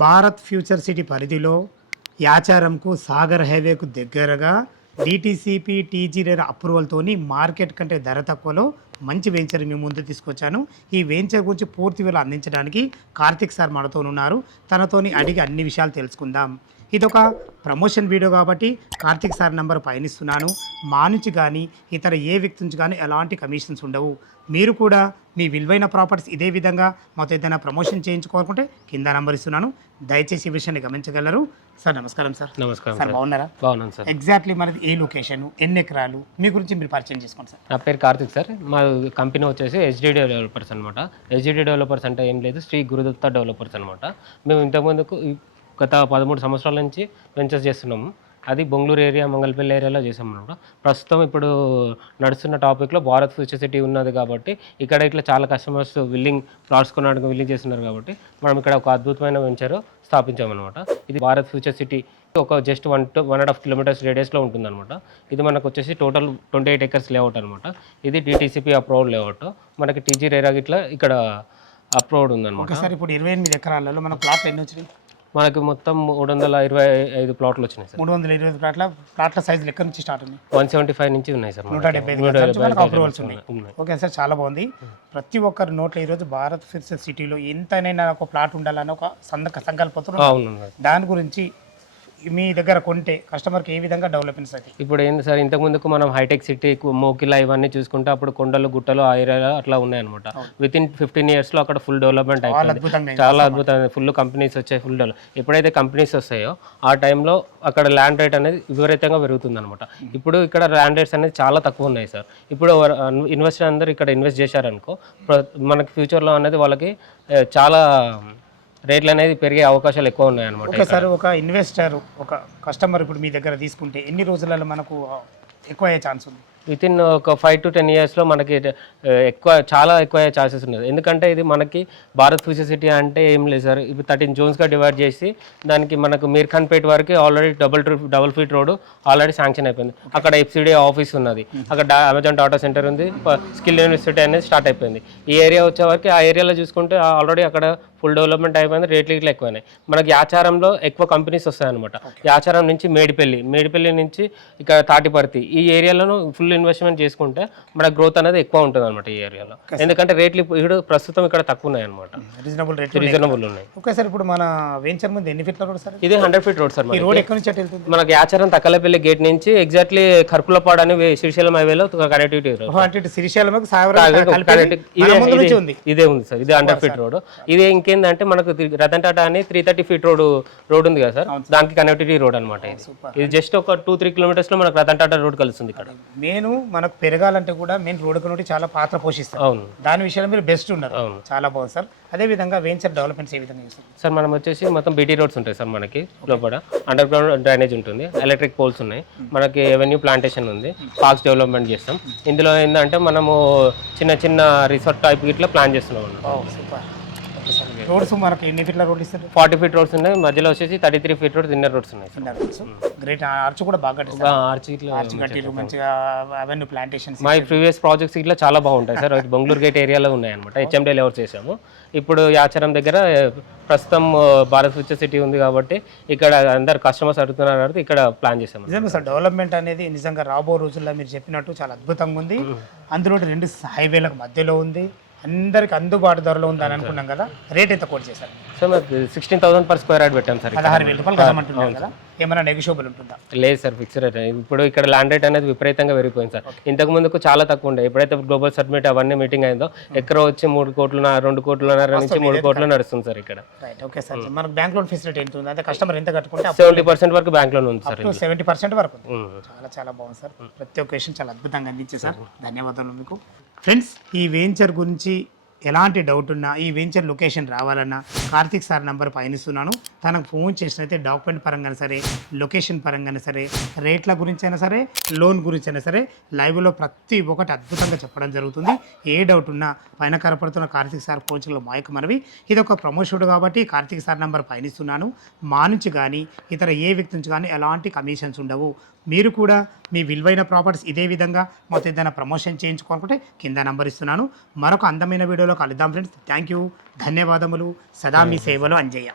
Bharat future city పరిధిలో యాచారంకు సాగర్ హైవేకు దగ్గరగా DTCP TG rare అప్రూవల్తోని market కంటే ధర తక్కువలో మంచి వెంచర్ మీ ముందు తీసుకొచ్చాను. ఈ వెంచర్ గురించి పూర్తి వివరాలు అందించడానికి కార్తిక్ సార్ మనతో ఉన్నారు. తనతోని అడిగి అన్ని విషయాలు తెలుసుకుందాం. ఇదొక ప్రమోషన్ వీడియో కాబట్టి కార్తిక్ సార్ నెంబర్ పయనిస్తున్నాను. మా నుంచి కానీ ఇతర ఏ వ్యక్తి నుంచి కానీ ఎలాంటి కమిషన్స్ ఉండవు. మీరు కూడా మీ విలువైన ప్రాపర్టీస్ ఇదే విధంగా మాతో ఏదైనా ప్రమోషన్ చేయించుకోవాలనుకుంటే కింద నెంబర్ ఇస్తున్నాను. దయచేసి ఈ విషయాన్ని గమనించగలరు. సార్ నమస్కారం సార్. నమస్కారం సార్ బాగున్నారా? బాగున్నాను సార్. ఎగ్జాక్ట్లీ మనది ఏ లొకేషన్, ఎన్ని ఎకరాలు, మీ గురించి మీరు పరిచయం చేసుకోండి సార్. నా పేరు కార్తిక్ సార్. మా కంపెనీ వచ్చేసి హెచ్డి డెవలపర్స్ అనమాట. హెచ్డి డెవలపర్స్ అంటే ఏం లేదు, శ్రీ గురుదత్త డెవలపర్స్ అనమాట. మేము ఇంతకుముందుకు గత 13 సంవత్సరాల నుంచి వెంచర్స్ చేస్తున్నాము. అది బొంగళూరు ఏరియా, మంగళపల్లి ఏరియాలో చేసాం అనమాట. ప్రస్తుతం ఇప్పుడు నడుస్తున్న టాపిక్లో భారత్ ఫ్యూచర్ సిటీ ఉన్నది కాబట్టి ఇక్కడ ఇట్లా చాలా కస్టమర్స్ ప్లాట్స్ కొనడానికి విల్లింగ్ చేస్తున్నారు కాబట్టి మనం ఇక్కడ ఒక అద్భుతమైన వెంచర్ స్థాపించామన్నమాట. ఇది భారత్ ఫ్యూచర్ సిటీ ఒక జస్ట్ 1.5 కిలోమీటర్స్ రేడియస్లో ఉంటుందన్నమాట. ఇది మనకు వచ్చేసి టోటల్ 28 acres లేఅవుట్ అనమాట. ఇది డిటిసిపి అప్రూవ్డ్ లేఅవుట్. మనకి టీజీ రేరా ఇట్లా ఇక్కడ అప్రూవ్డ్ ఉందన్నమాట. ఒకసారి ఇప్పుడు 28 ఎకరాలలో మన ప్లాట్లు ఎన్ని వచ్చినాయి? మనకి మొత్తం 325 ప్లాట్లు వచ్చినాయి సార్. 325 ప్లాట్ల సైజులు ఎక్కడి నుంచి స్టార్ట్ ఉంది? 175 నుంచి ఉన్నాయి సార్. 175 అప్రూవల్స్ ఉన్నాయి. ఓకే సార్, చాలా బాగుంది. ప్రతి ఒక్కరి నోట్లో ఈరోజు భారత్ ఫ్యూచర్ సిటీలో ఎంతైనా ఒక ప్లాట్ ఉండాలని ఒక సంకల్పంతో దాని గురించి మీ దగ్గర కొంటే కస్టమర్కి ఏ విధంగా డెవలప్మెంట్స్ అయితే ఇప్పుడు ఏంది సార్, ఇంతకుముందుకు మనం హైటెక్ సిటీ, మోకిలా ఇవన్నీ చూసుకుంటే అప్పుడు కొండలు గుట్టలు ఆ ఏరియాలో అట్లా ఉన్నాయన్నమాట. వితిన్ 15 yearsలో అక్కడ ఫుల్ డెవలప్మెంట్ అయిపోయింది. చాలా అద్భుతంగా ఫుల్ కంపెనీస్ వచ్చాయి. ఫుల్ డెవలప్ ఎప్పుడైతే కంపెనీస్ వస్తాయో ఆ టైంలో అక్కడ ల్యాండ్ రేట్ అనేది విపరీతంగా పెరుగుతుంది అనమాట. ఇప్పుడు ఇక్కడ ల్యాండ్ రేట్స్ అనేది చాలా తక్కువ ఉన్నాయి సార్. ఇప్పుడు ఇన్వెస్టర్ అందరూ ఇక్కడ ఇన్వెస్ట్ చేశారనుకో మనకి ఫ్యూచర్లో అనేది వాళ్ళకి చాలా రేట్లు అనేది పెరిగే అవకాశాలు ఎక్కువ ఉన్నాయన్నమాట. ఒకసారి ఒక ఇన్వెస్టర్, ఒక కస్టమర్ ఇప్పుడు మీ దగ్గర తీసుకుంటే ఎన్ని రోజులలో మనకు ఎక్కువ అయ్యే ఛాన్స్ ఉంది? వితిన్ ఒక 5 to 10 yearsలో మనకి చాలా ఎక్కువ ఛాన్సెస్ ఉన్నాయి. ఎందుకంటే ఇది మనకి భారత్ ఫ్యూచర్ సిటీ అంటే ఏం లేదు సార్. ఇప్పుడు 13 zonesగా డివైడ్ చేసి దానికి మనకు మీర్ఖాన్పేట్ వరకు already double feet road already sanction అయిపోయింది. అక్కడ ఎఫ్సిడి ఆఫీస్ ఉన్నది, అక్కడ అమెజాన్ డాటా సెంటర్ ఉంది, స్కిల్ యూనివర్సిటీ అనేది స్టార్ట్ అయిపోయింది. ఈ ఏరియా వచ్చే వరకు ఆ ఏరియాలో చూసుకుంటే ఆల్రెడీ అక్కడ ఫుల్ డెవలప్మెంట్ అయిపోయింది. రేట్లు ఇట్లా ఎక్కువైనాయి. మనకి యాచారంలో ఎక్కువ కంపెనీస్ వస్తాయన్నమాట. యాచారం నుంచి మేడిపల్లి నుంచి ఇక్కడ తాటిపర్తి ఈ ఏరియాలను ఫుల్ ఇన్వెస్ట్మెంట్ చేసుకుంటే మన గ్రోత్ అనేది ఎక్కువ ఉంటుంది అనమాట ఈ ఏరియాలో. ఎందుకంటే రేట్లు ఇప్పుడు ప్రస్తుతం ఇక్కడ తక్కువ ఉన్నాయి అనమాట, రీజనబుల్ ఉన్నాయి. ఓకే సార్, ఇప్పుడు మన వెంచర్ ముందు ఎన్ని ఫీట్ల రోడ్ సార్? ఇది 100 feet రోడ్ సార్. ఈ రోడ్ ఎక్కడి నుంచి వెళ్తుంది? మనకి యాచారం తక్కలపల్లి గేట్ నుంచి ఎగ్జాక్ట్లీ కర్పులపాడు అని శ్రీశైలం హైవేలో కనెక్టివిటీ ఇదే ఉంది సార్. ఇది 100 feet రోడ్. ఇది ఇంకేందంటే మనకు రతన్ టాటా అని 330 feet రోడ్ ఉంది కదా సార్, దానికి కనెక్టివిటీ రోడ్ అనమాట. ఇది జస్ట్ ఒక 2-3 kilometers లో మనకు రతన్ టాటా రోడ్ కలుస్తుంది. ఇక్కడ నేను మనకు పెరగాలంటే కూడా మెయిన్ రోడ్ కనెక్టివిటీ చాలా పాత్ర పోషిస్తారు. అవును, దాని విషయంలో మీరు బెస్ట్ ఉన్నారు. చాలా బాగుంది సార్. అదే విధంగా వెంచర్ డెవలప్మెంట్స్ ఏ విధంగా చేస్తారు సార్? మనం వచ్చేసి మొత్తం బీటీ రోడ్స్ ఉంటాయి సార్. మనకి లోపల అండర్ గ్రౌండ్ డ్రైనేజ్ ఉంటుంది, ఎలక్ట్రిక్ పోల్స్ ఉన్నాయి, మనకి ఎవెన్యూ ప్లాంటేషన్ ఉంది, పార్క్స్ డెవలప్మెంట్ చేస్తాం. ఇందులో ఏంటంటే మనము చిన్న రిసార్ట్ టైప్ ఇట్లా ప్లాన్ చేస్తున్నాం. రోడ్స్ మనకి ఎన్ని ఫీట్ల రోడ్ ఇస్తారు? 40 feet రోడ్స్ ఉన్నాయి. మధ్యలో వచ్చేసి 33 feet రోడ్స్ ఇన్నర్ రోడ్స్ ఉన్నాయి. గ్రేట్. ఆర్చ్ కూడా బాగా మంచిగా అవన్నీ ప్లాంటేషన్స్. మా ప్రీవియస్ ప్రాజెక్ట్స్ ఇట్లా చాలా బాగుంటాయి సార్. బొంగళూరు గేట్ ఏరియాలో ఉన్నాయి అనమాట. హెచ్ఎండి లేఅవుట్ చేసాము. ఇప్పుడు యాచారం దగ్గర ప్రస్తుతం భారత్ ఫ్యూచర్ సిటీ ఉంది కాబట్టి ఇక్కడ అందరు కస్టమర్స్ అడుగుతున్నారు, ఇక్కడ ప్లాన్ చేసాము. నిజంగా సార్, డెవలప్మెంట్ అనేది నిజంగా రాబో రోజుల్లో మీరు చెప్పినట్టు చాలా అద్భుతంగా ఉంది. అందులో 2 హైవేలకు మధ్యలో ఉంది, అందరికి అందుబాటు ధరలో ఉందని అనుకున్నాం కదా. రేట్ ఎంత కోట్ చేశారు సార్? మాకు 16,000 per square yard పెట్టాం సార్. 16,000 రూపాయలు కదమంటున్నాం కదా. ఏమైనా నెగోషియబుల్ ఉంటుందా? లేదు సార్, ఫిక్స్డ్ రేట్. ఇప్పుడు ఇక్కడ ల్యాండ్ రేట్ అనేది విపరీతంగా పెరిగిపోయింది సార్. ఇంతకు ముందుకు చాలా తక్కువ ఉండే. ఎప్పుడైతే గ్లోబల్ సబ్మిట్ అవన్నీ మీటింగ్ అయిందో ఎక్కడ వచ్చి 3 కోట్ల 2 కోట్లన్నర నుంచి 3 కోట్లు నడుస్తుంది సార్ ఇక్కడ. ఓకే సార్, మనకు బ్యాంక్ లోన్ ఫెసిలిటీ ఎంత ఉంది? అంటే కస్టమర్ ఎంత కట్టుకుంటే 70% వరకు బ్యాంక్ లోన్ ఉంది సార్. 70% వరకు చాలా బాగుంది సార్. ప్రతి ఒక్క విషయం చాలా అద్భుతంగా అందించే సార్. ధన్యవాదాలు మీకు. ఫ్రెండ్స్, ఈ వెంచర్ గురించి ఎలాంటి డౌట్ ఉన్నా, ఈ వెంచర్ లొకేషన్ రావాలన్నా కార్తిక్ సార్ నెంబర్ పయనిస్తున్నాను. తనకు ఫోన్ చేసినైతే డాక్యుమెంట్ పరంగా సరే, లొకేషన్ పరంగా సరే, రేట్ల గురించి అయినా సరే, లోన్ గురించి అయినా సరే లైవ్లో ప్రతి ఒక్కటి అద్భుతంగా చెప్పడం జరుగుతుంది. ఏ డౌట్ ఉన్నా పైన కనపడుతున్న కార్తిక్ సార్ కోచ్లో మాయకు మనవి. ఇది ఒక ప్రమోషన్ కాబట్టి కార్తిక్ సార్ నెంబర్ పయనిస్తున్నాను. మా నుంచి కానీ ఇతర ఏ వ్యక్తి నుంచి కానీ ఎలాంటి కమిషన్స్ ఉండవు. మీరు కూడా మీ విలువైన ప్రాపర్టీస్ ఇదే విధంగా మొత్తం ఏదైనా ప్రమోషన్ చేయించుకోవాలనుకుంటే కింద నంబర్ ఇస్తున్నాను. మరొక అందమైన వీడియోలో కలుద్దాం ఫ్రెండ్స్. థ్యాంక్ యూ, ధన్యవాదములు. సదా మీ సేవలో అంజయ్య.